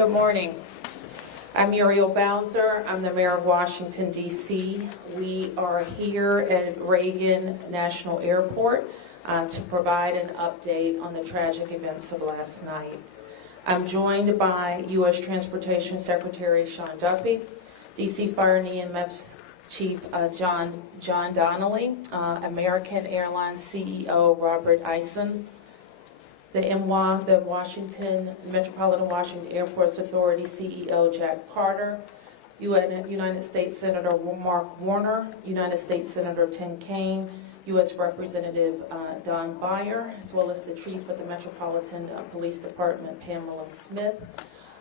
Good morning. I'm Muriel Bowser. I'm the Mayor of Washington, D.C. We are here at Reagan National Airport to provide an update on the tragic events of last night. I'm joined by U.S. Transportation Secretary Sean Duffy, D.C. Fire and EMS Chief John Donnelly, American Airlines CEO Robert Eisen, the MWA, the Metropolitan Washington Airports Authority CEO Jack Carter, United States Senator Mark Warner, United States Senator Tim Kaine, U.S. Representative Don Beyer, as well as the Chief of the Metropolitan Police Department, Pamela Smith.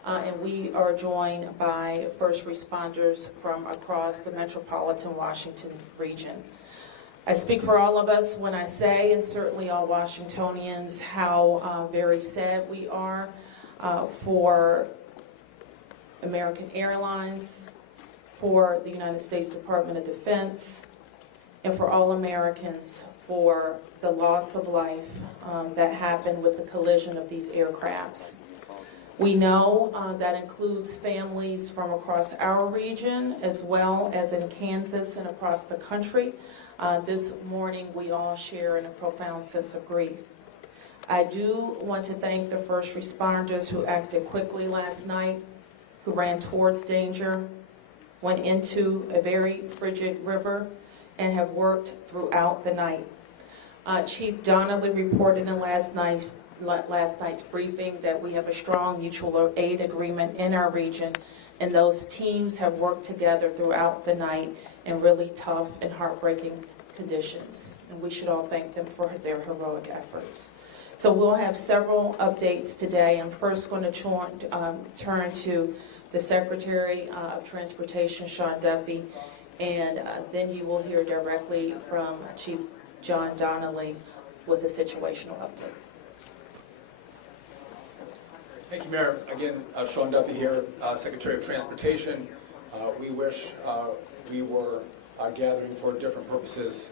And we are joined by first responders from across the Metropolitan Washington region. I speak for all of us when I say, and certainly all Washingtonians, how very sad we are for American Airlines, for the United States Department of Defense, and for all Americans for the loss of life that happened with the collision of these aircrafts. We know that includes families from across our region as well as in Kansas and across the country. This morning we all share in a profound sense of grief. I do want to thank the first responders who acted quickly last night, who ran towards danger, went into a very frigid river, and have worked throughout the night. Chief Donnelly reported in last night's briefing that we have a strong mutual aid agreement in our region, and those teams have worked together throughout the night in really tough and heartbreaking conditions. And we should all thank them for their heroic efforts. So we'll have several updates today. I'm first going to turn to the Secretary of Transportation, Sean Duffy, and then you will hear directly from Chief John Donnelly with a situational update. Thank you, Mayor. Again, Sean Duffy here, Secretary of Transportation. We wish we were gathering for different purposes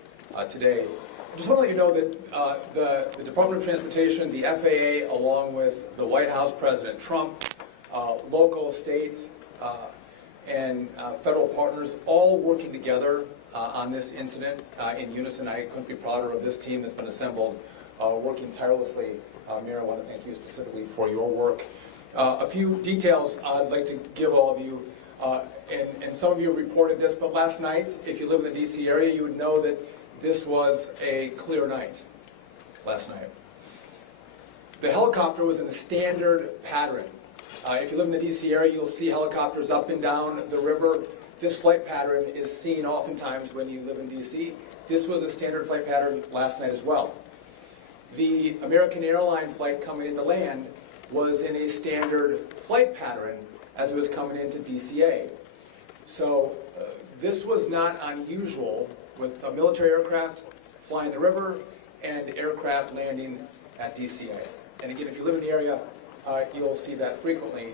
today. I just want to let you know that the Department of Transportation, the FAA, along with the White House, President Trump, local, state, and federal partners, all working together on this incident in unison. I couldn't be prouder of this team that's been assembled, working tirelessly. Mayor, I want to thank you specifically for your work. A few details I'd like to give all of you, and some of you reported this, but last night, if you live in the D.C. area, you would know that this was a clear night last night. The helicopter was in a standard pattern. If you live in the D.C. area, you'll see helicopters up and down the river. This flight pattern is seen oftentimes when you live in D.C. This was a standard flight pattern last night as well. The American Airlines flight coming into land was in a standard flight pattern as it was coming into DCA. So this was not unusual with a military aircraft flying the river and aircraft landing at DCA. And again, if you live in the area, you'll see that frequently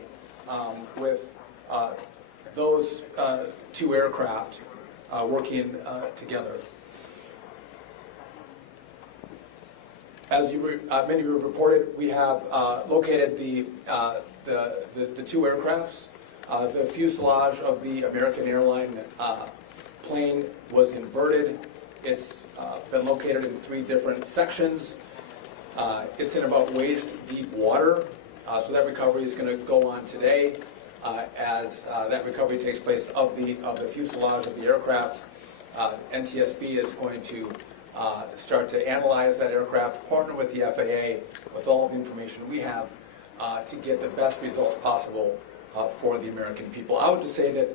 with those two aircraft working together. As many of you reported, we have located the two aircrafts. The fuselage of the American Airlines plane was inverted. It's been located in 3 different sections. It's in about waist-deep water, so that recovery is going to go on today as that recovery takes place of the fuselage of the aircraft. NTSB is going to start to analyze that aircraft, partner with the FAA with all of the information we have to get the best results possible for the American people. I would just say that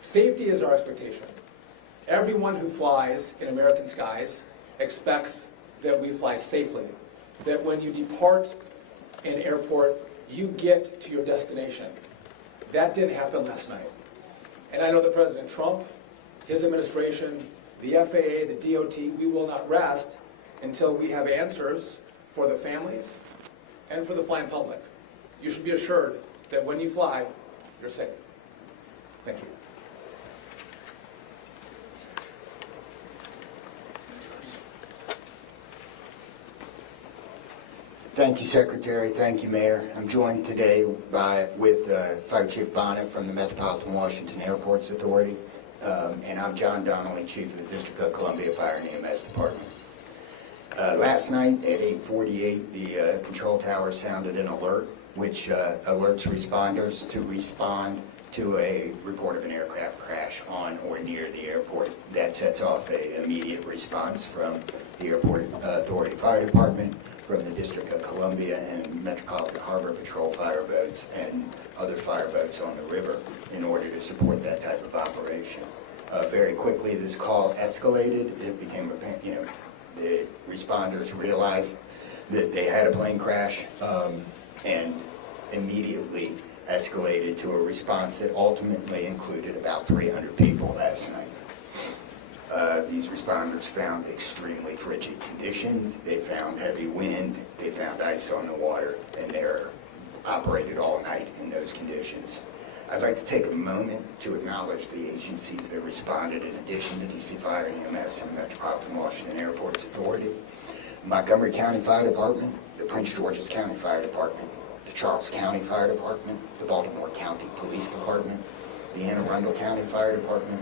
safety is our expectation. Everyone who flies in American skies expects that we fly safely, that when you depart an airport, you get to your destination. That didn't happen last night. And I know that President Trump, his administration, the FAA, the DOT, we will not rest until we have answers for the families and for the flying public. You should be assured that when you fly, you're safe. Thank you. Thank Thank you, Secretary. Thank you, Mayor. I'm joined today with Fire Chief Bonnet from the Metropolitan Washington Airports Authority, and I'm John Donnelly, Chief of the District of Columbia Fire and EMS Department. Last night at 8:48, the control tower sounded an alert, which alerts responders to respond to a report of an aircraft crash on or near the airport. That sets off an immediate response from the Airport Authority Fire Department, from the District of Columbia and Metropolitan Harbor Patrol fire boats and other fire boats on the river in order to support that type of operation. Very quickly, this call escalated. It became apparent, the responders realized that they had a plane crash and immediately escalated to a response that ultimately included about 300 people last night. These responders found extremely frigid conditions. They found heavy wind. They found ice on the water, and they're operated all night in those conditions. I'd like to take a moment to acknowledge the agencies that responded in addition to DC Fire and EMS and Metropolitan Washington Airports Authority: Montgomery County Fire Department, the Prince George's County Fire Department, the Charles County Fire Department, the Baltimore County Police Department, the Anne Arundel County Fire Department,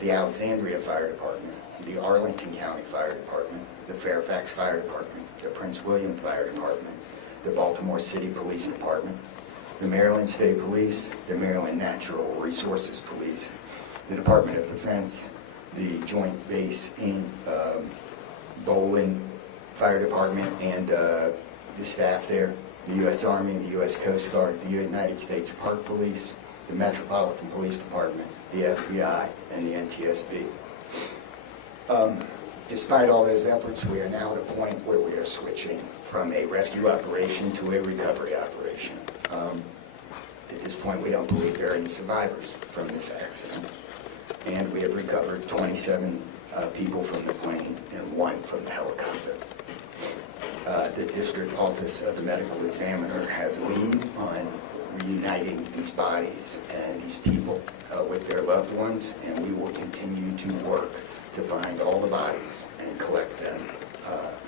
the Alexandria Fire Department, the Arlington County Fire Department, the Fairfax Fire Department, the Prince William Fire Department, the Baltimore City Police Department, the Maryland State Police, the Maryland Natural Resources Police, the Department of Defense, the Joint Base in Bowling Fire Department and the staff there, the U.S. Army, the U.S. Coast Guard, the United States Park Police, the Metropolitan Police Department, the FBI, and the NTSB. Despite all those efforts, we are now at a point where we are switching from a rescue operation to a recovery operation. At this point, we don't believe there are any survivors from this accident, and we have recovered 27 people from the plane and 1 from the helicopter. The District Office of the Medical Examiner has lead on reuniting these bodies and these people with their loved ones, and we will continue to work to find all the bodies and collect them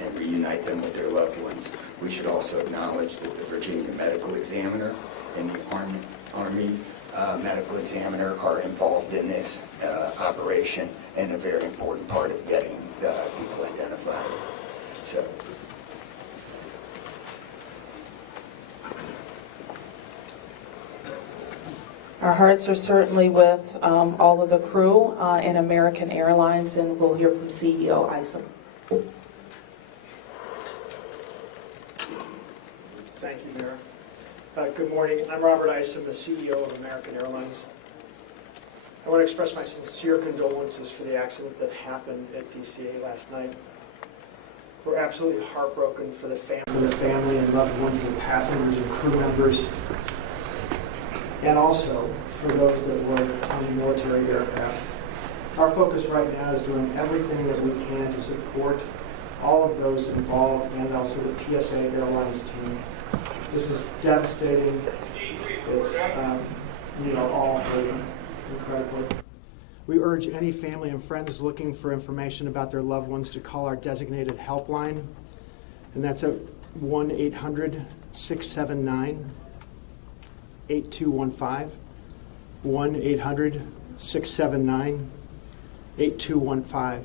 and reunite them with their loved ones. We should also acknowledge that the Virginia Medical Examiner and the Army Medical Examiner are involved in this operation and a very important part of getting the people identified. So. Our hearts are certainly with all of the crew in American Airlines, and we'll hear from CEO Isom. Thank you, Mayor. Good morning. I'm Robert Isom, the CEO of American Airlines. I want to express my sincere condolences for the accident that happened at DCA last night. We're absolutely heartbroken for the family and loved ones of the passengers and crew members, and also for those that were on the military aircraft. Our focus right now is doing everything that we can to support all of those involved and also the PSA Airlines team. This is devastating. It's, all hurting incredibly. We urge any family and friends looking for information about their loved ones to call our designated helpline, and that's at 1-800-679-8215, 1-800-679-8215.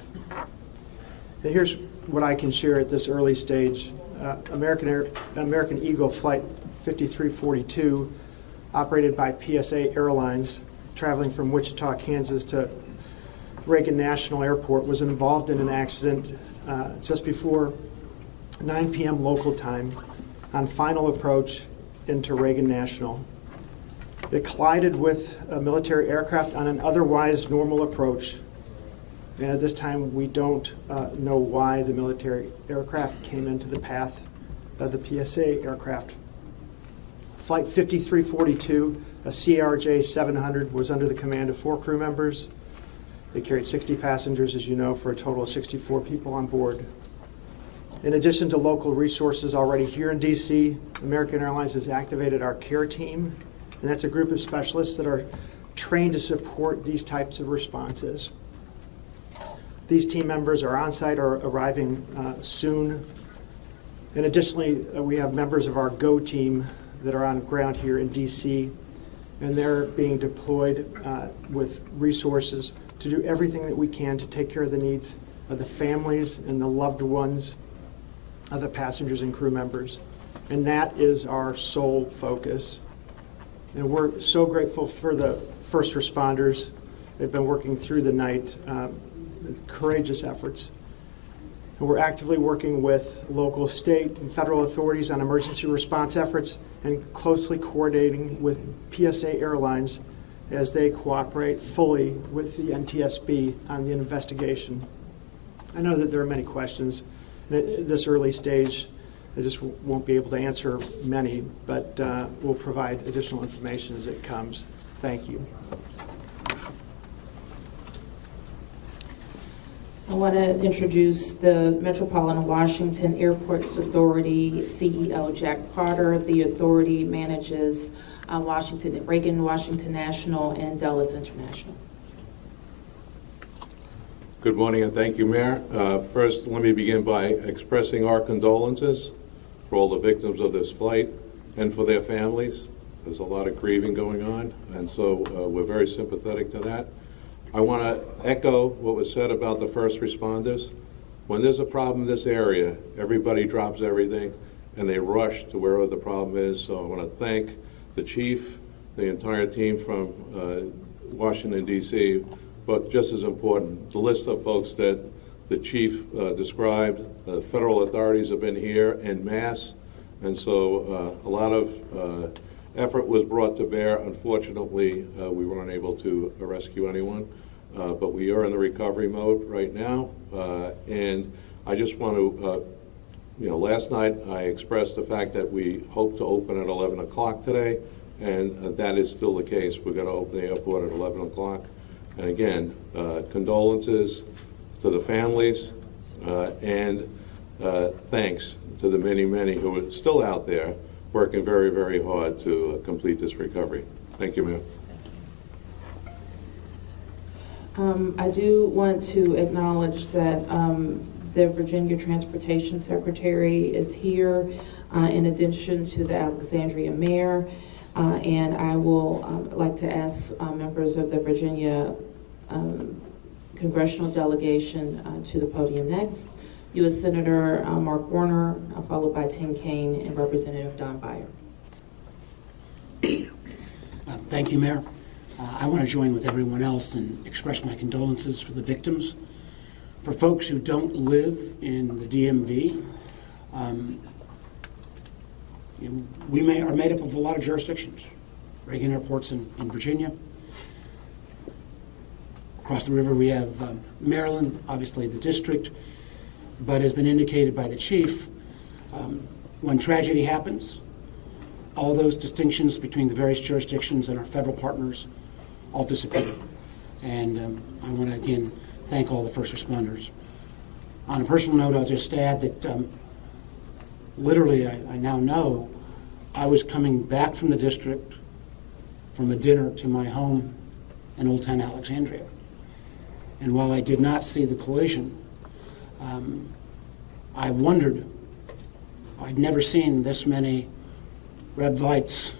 And here's what I can share at this early stage. American Eagle Flight 5342, operated by PSA Airlines, traveling from Wichita, Kansas to Reagan National Airport, was involved in an accident just before 9 p.m. local time on final approach into Reagan National. It collided with a military aircraft on an otherwise normal approach. And at this time, we don't know why the military aircraft came into the path of the PSA aircraft. Flight 5342, a CRJ 700, was under the command of 4 crew members. They carried 60 passengers, as you know, for a total of 64 people on board. In addition to local resources already here in DC, American Airlines has activated our care team, and that's a group of specialists that are trained to support these types of responses. These team members are on site or arriving soon. And additionally, we have members of our GO team that are on ground here in DC, and they're being deployed with resources to do everything that we can to take care of the needs of the families and the loved ones of the passengers and crew members. And that is our sole focus. And we're so grateful for the first responders. They've been working through the night, courageous efforts. And we're actively working with local, state, and federal authorities on emergency response efforts and closely coordinating with PSA Airlines as they cooperate fully with the NTSB on the investigation. I know that there are many questions, and at this early stage, I just won't be able to answer many, but we'll provide additional information as it comes. Thank you. I want to introduce the Metropolitan Washington Airports Authority CEO, Jack Potter. The authority manages Reagan Washington National and Dulles International. Good morning and thank you, Mayor. First, let me begin by expressing our condolences for all the victims of this flight and for their families. There's a lot of grieving going on, and so we're very sympathetic to that. I want to echo what was said about the first responders. When there's a problem in this area, everybody drops everything and they rush to wherever the problem is. So I want to thank the chief, the entire team from Washington, D.C., but just as important, the list of folks that the chief described. Federal authorities have been here en masse, and so a lot of effort was brought to bear. Unfortunately, we weren't able to rescue anyone, but we are in the recovery mode right now. And I just want to, last night I expressed the fact that we hope to open at 11 o'clock today, and that is still the case. We're going to open the airport at 11 o'clock. And again, condolences to the families, and thanks to the many, many who are still out there working very, very hard to complete this recovery. Thank you, Mayor. I do want to acknowledge that the Virginia Transportation Secretary is here in addition to the Alexandria Mayor, and I will like to ask members of the Virginia congressional delegation to the podium next. U.S. Senator Mark Warner, followed by Tim Kaine and Representative Don Beyer. Thank you, Mayor. I want to join with everyone else and express my condolences for the victims. For folks who don't live in the DMV, we are made up of a lot of jurisdictions. Reagan Airport's in Virginia. Across the river we have Maryland, obviously the district, but as been indicated by the chief, when tragedy happens, all those distinctions between the various jurisdictions and our federal partners all disappear. And I want to again thank all the first responders. On a personal note, I'll just add that literally I now know I was coming back from the district from a dinner to my home in Old Town Alexandria. And while I did not see the collision, I wondered, I'd never seen this many red lights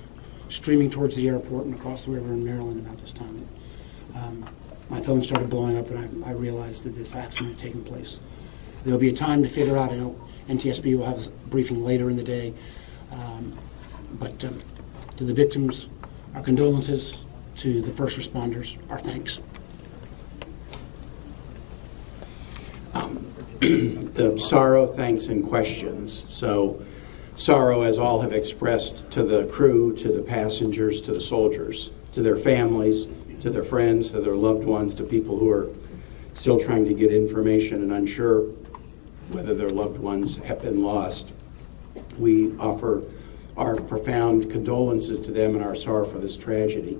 streaming towards the airport and across the river in Maryland about this time. My phone started blowing up and I realized that this accident had taken place. There'll be a time to figure out, I know NTSB will have a briefing later in the day, but to the victims, our condolences. To the first responders, our thanks. Sorrow, thanks, and questions. So sorrow, as all have expressed, to the crew, to the passengers, to the soldiers, to their families, to their friends, to their loved ones, to people who are still trying to get information and unsure whether their loved ones have been lost. We offer our profound condolences to them and our sorrow for this tragedy.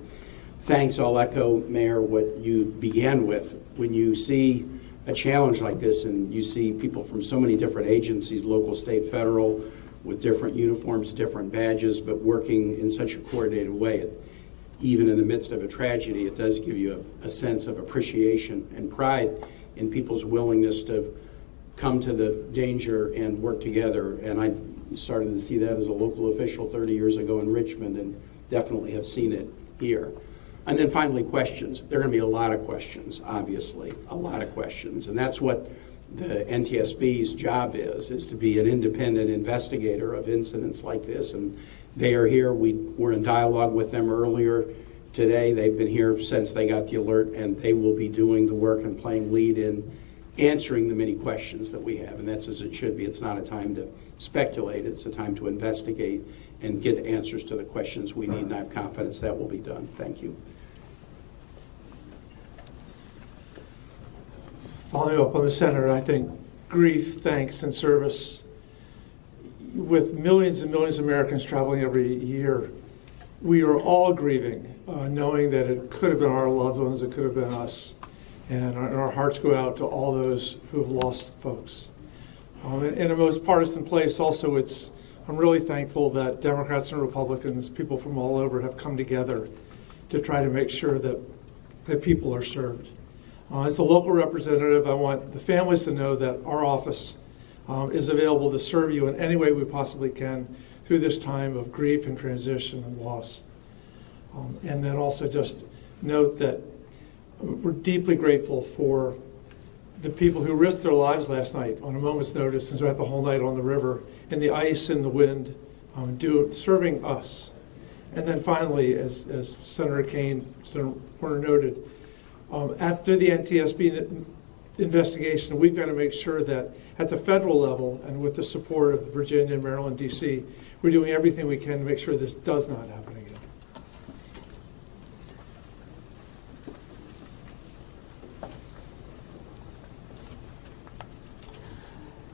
Thanks, I'll echo, Mayor, what you began with. When you see a challenge like this and you see people from so many different agencies, local, state, federal, with different uniforms, different badges, but working in such a coordinated way, even in the midst of a tragedy, it does give you a sense of appreciation and pride in people's willingness to come to the danger and work together. And I started to see that as a local official 30 years ago in Richmond, and definitely have seen it here. And then finally, questions. There are going to be a lot of questions, obviously, a lot of questions. And that's what the NTSB's job is to be an independent investigator of incidents like this. And they are here. We were in dialogue with them earlier today. They've been here since they got the alert, and they will be doing the work and playing lead in answering the many questions that we have. And that's as it should be. It's not a time to speculate. It's a time to investigate and get answers to the questions we need. And I have confidence that will be done. Thank you. Following up on the Senator, I think grief, thanks, and service, with millions and millions of Americans traveling every year, we are all grieving, knowing that it could have been our loved ones, it could have been us. And our hearts go out to all those who have lost folks. In a most partisan place, also, I'm really thankful that Democrats and Republicans, people from all over, have come together to try to make sure that people are served. As a local representative, I want the families to know that our office is available to serve you in any way we possibly can through this time of grief and transition and loss. And then also just note that we're deeply grateful for the people who risked their lives last night on a moment's notice and spent the whole night on the river in the ice and the wind, serving us. And then finally, as Senator Kane, Senator Warner noted, after the NTSB investigation, we've got to make sure that at the federal level and with the support of Virginia, Maryland, D.C., we're doing everything we can to make sure this does not happen again.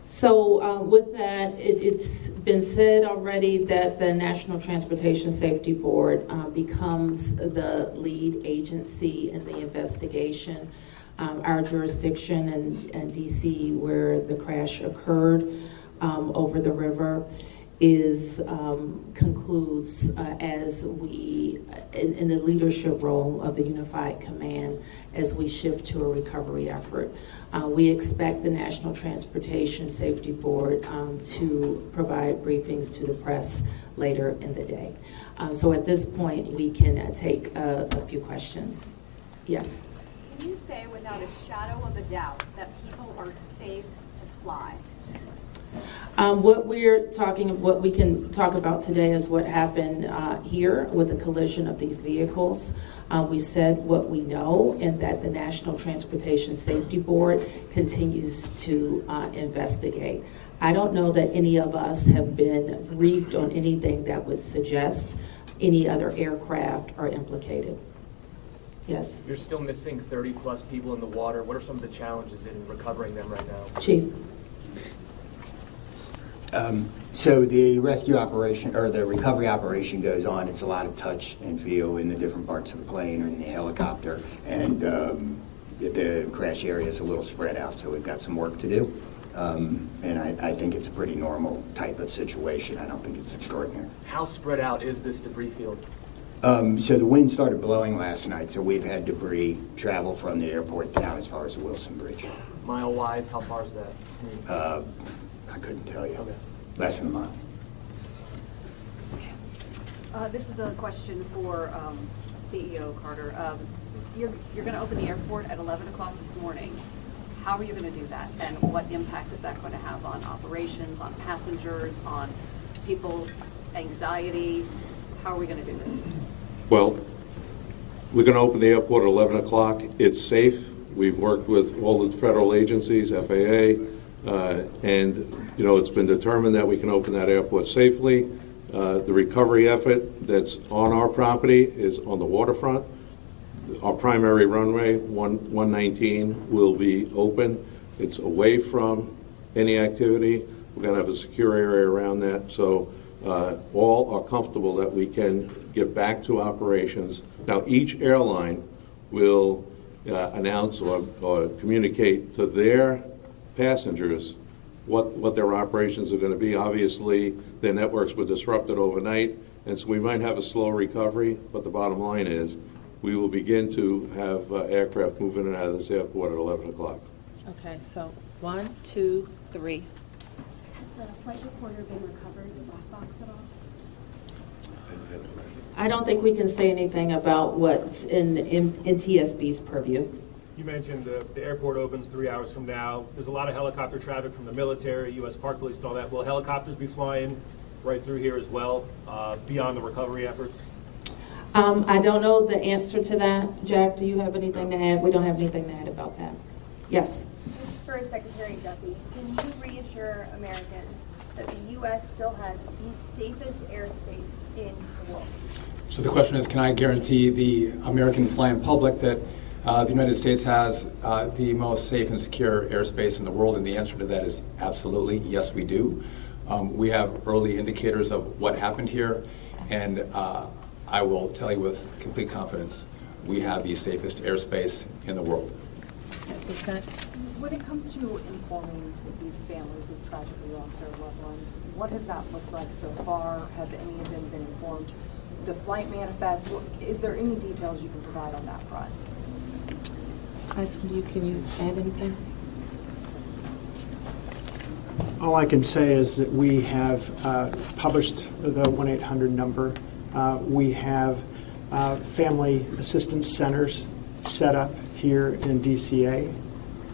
So with that, it's been said already that the National Transportation Safety Board becomes the lead agency in the investigation. Our jurisdiction in D.C., where the crash occurred over the river, concludes as we, in the leadership role of the Unified Command, as we shift to a recovery effort. We expect the National Transportation Safety Board to provide briefings to the press later in the day. So at this point, we can take a few questions. Yes? Can you say without a shadow of a doubt that people are safe to fly? What we can talk about today is what happened here with the collision of these vehicles. We said what we know, and that the National Transportation Safety Board continues to investigate. I don't know that any of us have been briefed on anything that would suggest any other aircraft are implicated. Yes? You're still missing 30 plus people in the water. What are some of the challenges in recovering them right now? Chief? So the rescue operation, or the recovery operation, goes on. It's a lot of touch and feel in the different parts of the plane or in the helicopter, and the crash area is a little spread out, so we've got some work to do. And I think it's a pretty normal type of situation. I don't think it's extraordinary. How spread out is this debris field? So the wind started blowing last night, so we've had debris travel from the airport down as far as the Wilson Bridge. Mile-wise, how far is that? I couldn't tell you. Okay. Less than a mile. This is a question for CEO Carter. You're going to open the airport at 11 o'clock this morning. How are you going to do that? And what impact is that going to have on operations, on passengers, on people's anxiety? How are we going to do this? Well, we're going to open the airport at 11 o'clock. It's safe. We've worked with all the federal agencies, FAA, and it's been determined that we can open that airport safely. The recovery effort that's on our property is on the waterfront. Our primary runway, 119, will be open. It's away from any activity. We're going to have a secure area around that, so all are comfortable that we can get back to operations. Now, each airline will announce or communicate to their passengers what their operations are going to be. Obviously, their networks were disrupted overnight, and so we might have a slow recovery, but the bottom line is we will begin to have aircraft moving in and out of this airport at 11 o'clock. Okay, so 1, 2, 3. Has the flight recorder been recovered, the black box at all? I don't think we can say anything about what's in TSB's purview. You mentioned the airport opens 3 hours from now. There's a lot of helicopter traffic from the military, U.S. Park Police, and all that. Will helicopters be flying right through here as well, beyond the recovery efforts? I don't know the answer to that. Jack, do you have anything to add? We don't have anything to add about that. Yes. This is for Secretary Duffy. Can you reassure Americans that the U.S. still has the safest airspace in the world? So the question is, can I guarantee the American flying public that the United States has the most safe and secure airspace in the world? And the answer to that is absolutely, yes, we do. We have early indicators of what happened here, and I will tell you with complete confidence, we have the safest airspace in the world. When it comes to informing these families who've tragically lost their loved ones, what has that looked like so far? Have any of them been informed? The flight manifest, is there any details you can provide on that front? Can you add anything? All I can say is that we have published the 1-800 number. We have family assistance centers set up here in DCA.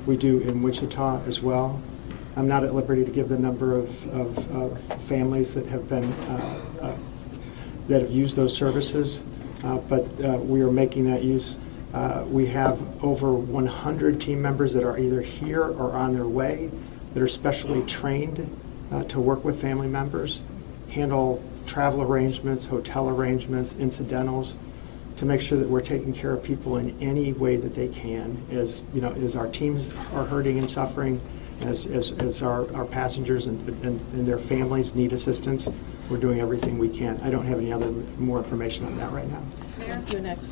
We do in Wichita as well. I'm not at liberty to give the number of families that have been that have used those services, but we are making that use. We have over 100 team members that are either here or on their way that are specially trained to work with family members, handle travel arrangements, hotel arrangements, incidentals, to make sure that we're taking care of people in any way that they can. As you know, as our teams are hurting and suffering, as our passengers and their families need assistance, we're doing everything we can. I don't have any more information on that right now. Mayor? You're next.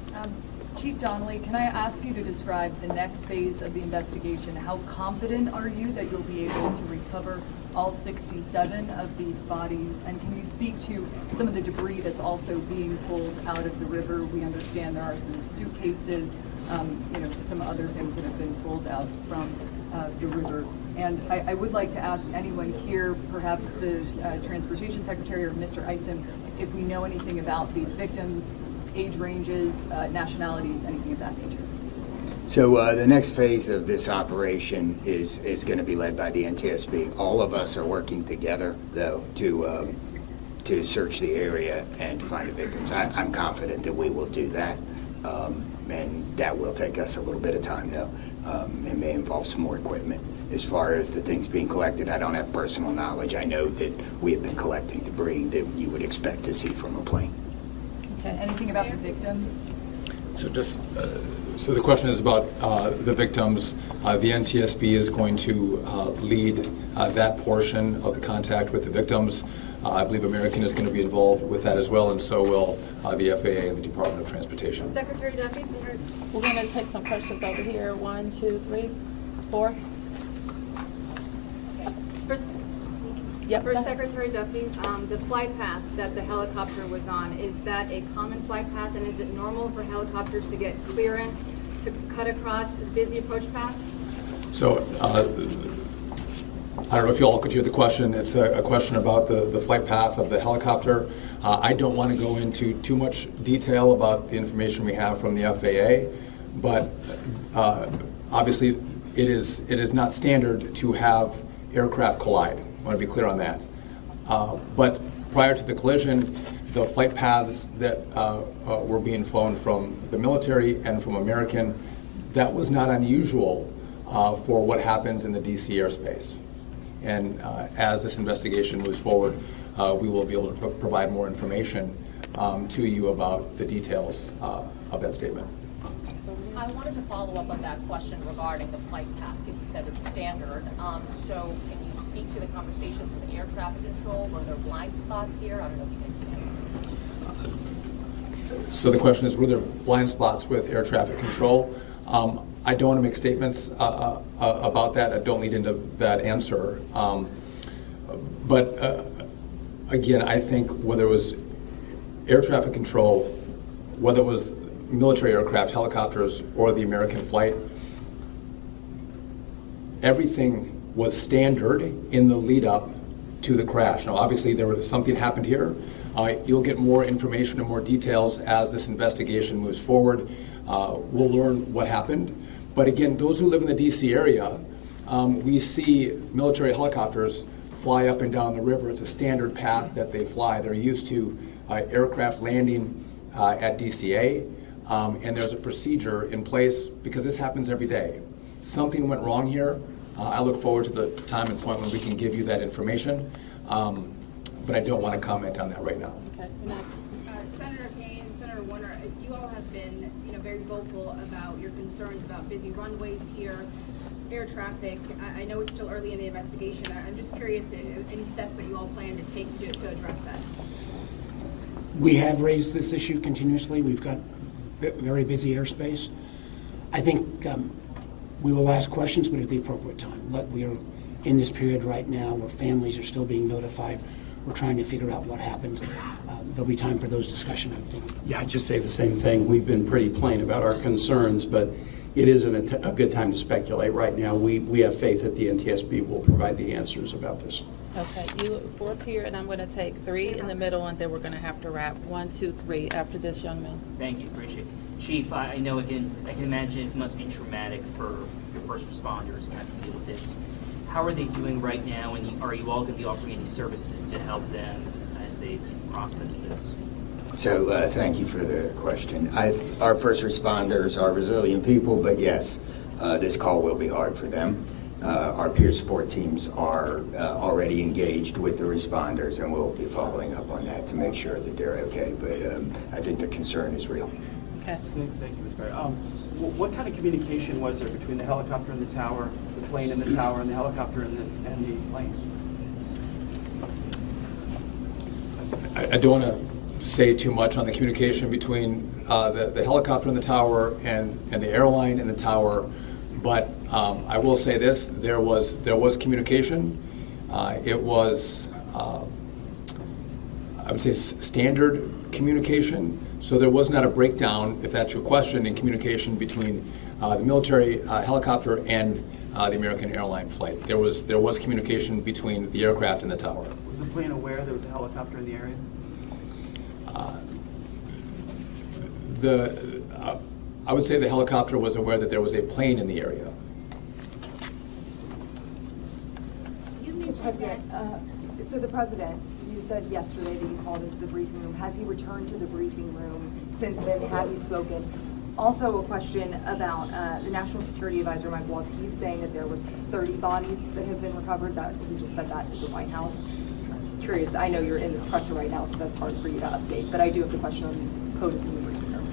Chief Donnelly, can I ask you to describe the next phase of the investigation? How confident are you that you'll be able to recover all 67 of these bodies? And can you speak to some of the debris that's also being pulled out of the river? We understand there are some suitcases, some other things that have been pulled out from the river. And I would like to ask anyone here, perhaps the Transportation Secretary or Mr. Isom, if we know anything about these victims, age ranges, nationalities, anything of that nature. So the next phase of this operation is going to be led by the NTSB. All of us are working together, though, to search the area and to find the victims. I'm confident that we will do that, and that will take us a little bit of time, though. It may involve some more equipment. As far as the things being collected, I don't have personal knowledge. I know that we have been collecting debris that you would expect to see from a plane. Okay. Anything about the victims? So the question is about the victims. The NTSB is going to lead that portion of the contact with the victims. I believe American is going to be involved with that as well, and so will the FAA and the Department of Transportation. Secretary Duffy, we're going to take some questions over here. 1, 2, 3, 4. For Secretary Duffy, the flight path that the helicopter was on, is that a common flight path, and is it normal for helicopters to get clearance to cut across busy approach paths? So I don't know if you all could hear the question. It's a question about the flight path of the helicopter. I don't want to go into too much detail about the information we have from the FAA, but obviously it is not standard to have aircraft collide. I want to be clear on that. But prior to the collision, the flight paths that were being flown from the military and from American, that was not unusual for what happens in the DC airspace. And as this investigation moves forward, we will be able to provide more information to you about the details of that statement. I wanted to follow up on that question regarding the flight path, because you said it's standard. So can you speak to the conversations with air traffic control? Were there blind spots here? I don't know if you can expand. So the question is, were there blind spots with air traffic control? I don't want to make statements about that. I don't lead into that answer. But again, I think whether it was air traffic control, whether it was military aircraft, helicopters, or the American flight, everything was standard in the lead up to the crash. Now, obviously, there was something happened here. You'll get more information and more details as this investigation moves forward. We'll learn what happened. But again, those who live in the DC area, we see military helicopters fly up and down the river. It's a standard path that they fly. They're used to aircraft landing at DCA, and there's a procedure in place because this happens every day. Something went wrong here. I look forward to the time and point when we can give you that information, but I don't want to comment on that right now. Okay, next. Senator Kane, Senator Warner, you all have been, very vocal about your concerns about busy runways here, air traffic. I know it's still early in the investigation. I'm just curious any steps that you all plan to take to address that. We have raised this issue continuously. We've got very busy airspace. I think we will ask questions, but at the appropriate time. We are in this period right now where families are still being notified. We're trying to figure out what happened. There'll be time for those discussions, I think. Yeah, I'd just say the same thing. We've been pretty plain about our concerns, but it isn't a good time to speculate right now. We have faith that the NTSB will provide the answers about this. Okay, you 4 up here, and I'm going to take 3 in the middle, and then we're going to have to wrap. 1, 2, 3 after this young man. Thank you, appreciate it. Chief, I know, again, I can imagine it must be traumatic for your first responders to have to deal with this. How are they doing right now, and are you all going to be offering any services to help them as they process this? So thank you for the question. Our first responders are resilient people, but yes, this call will be hard for them. Our peer support teams are already engaged with the responders, and we'll be following up on that to make sure that they're okay. But I think the concern is real. Okay. Thank you, Ms. Barry. What kind of communication was there between the helicopter and the tower, the plane and the tower, and the helicopter and the plane? I don't want to say too much on the communication between the helicopter and the tower and the airline and the tower, but I will say this: there was communication. It was I would say standard communication. So there was not a breakdown, if that's your question, in communication between the military helicopter and the American airline flight. There was communication between the aircraft and the tower. Was the plane aware there was a helicopter in the area? I would say the helicopter was aware that there was a plane in the area. You mentioned that. So the president, you said yesterday that you called into the briefing room. Has he returned to the briefing room since then? Have you spoken? Also, a question about the National Security Advisor, Mike Waltz. He's saying that there was 30 bodies that have been recovered. That he just said that at the White House. Curious. I know you're in this presser right now, so that's hard for you to update. But I do have the question on POTUS in the briefing room.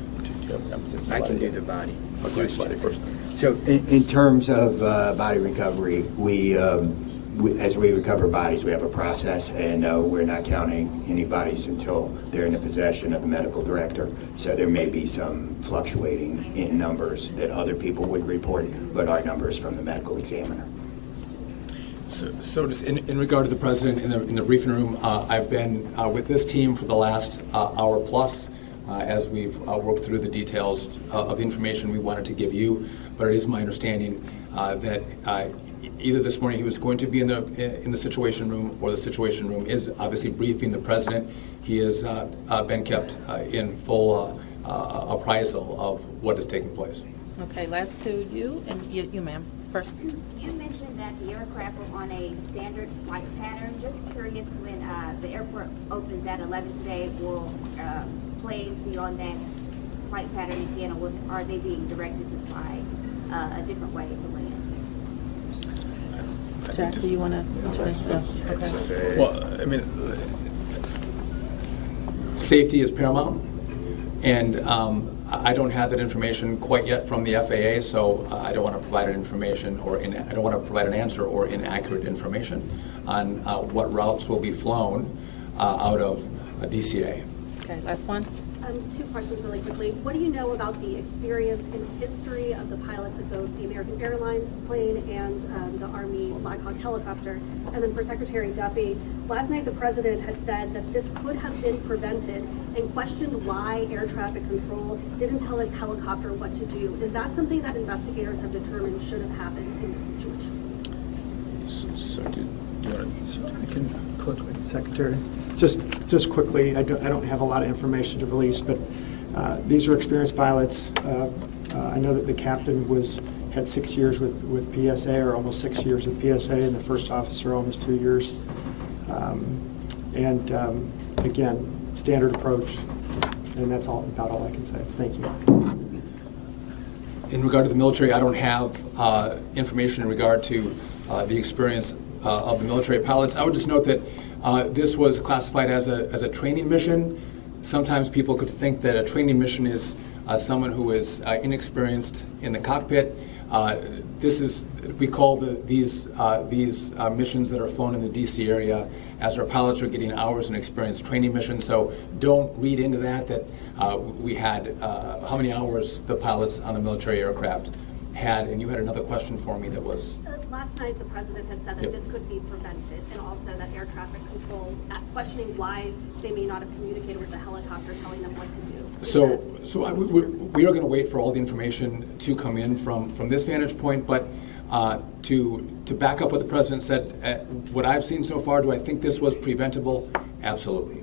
I can do the body. I'll do the body first. So in terms of body recovery, as we recover bodies, we have a process, and we're not counting any bodies until they're in the possession of the medical director. So there may be some fluctuating in numbers that other people would report, but our numbers from the medical examiner. So just in regard to the president in the briefing room, I've been with this team for the last hour plus as we've worked through the details of the information we wanted to give you. But it is my understanding that either this morning he was going to be in the Situation Room, or the Situation Room is obviously briefing the president. He has been kept in full appraisal of what is taking place. Okay, last two, you and you ma'am, first. You mentioned that the aircraft were on a standard flight pattern. Just curious, when the airport opens at 11 today, will planes be on that flight pattern again, or are they being directed to fly a different way to land? Jack, do you want to? Okay. Well, I mean, safety is paramount, and I don't have that information quite yet from the FAA, so I don't want to provide information I don't want to provide an answer or inaccurate information on what routes will be flown out of DCA. Okay, last one. Two questions really quickly. What do you know about the experience and history of the pilots of both the American Airlines plane and the Army Black Hawk helicopter? And then for Secretary Duffy, last night the president had said that this could have been prevented and questioned why air traffic control didn't tell a helicopter what to do. Is that something that investigators have determined should have happened in this situation? Secretary, just quickly, I don't have a lot of information to release, but these are experienced pilots. I know that the captain had 6 years with PSA, or almost 6 years with PSA, and the first officer almost 2 years. Again, standard approach, and that's about all I can say. Thank you. In regard to the military, I don't have information in regard to the experience of the military pilots. I would just note that this was classified as a training mission. Sometimes people could think that a training mission is someone who is inexperienced in the cockpit. We call these missions that are flown in the DC area as our pilots are getting hours in experience training missions. So don't read into that we had how many hours the pilots on the military aircraft had. And you had another question for me that was. Last night, the president had said that this could be prevented, and also that air traffic control, questioning why they may not have communicated with the helicopter, telling them what to do. We are going to wait for all the information to come in from this vantage point, but to back up what the president said, what I've seen so far, do I think this was preventable? Absolutely.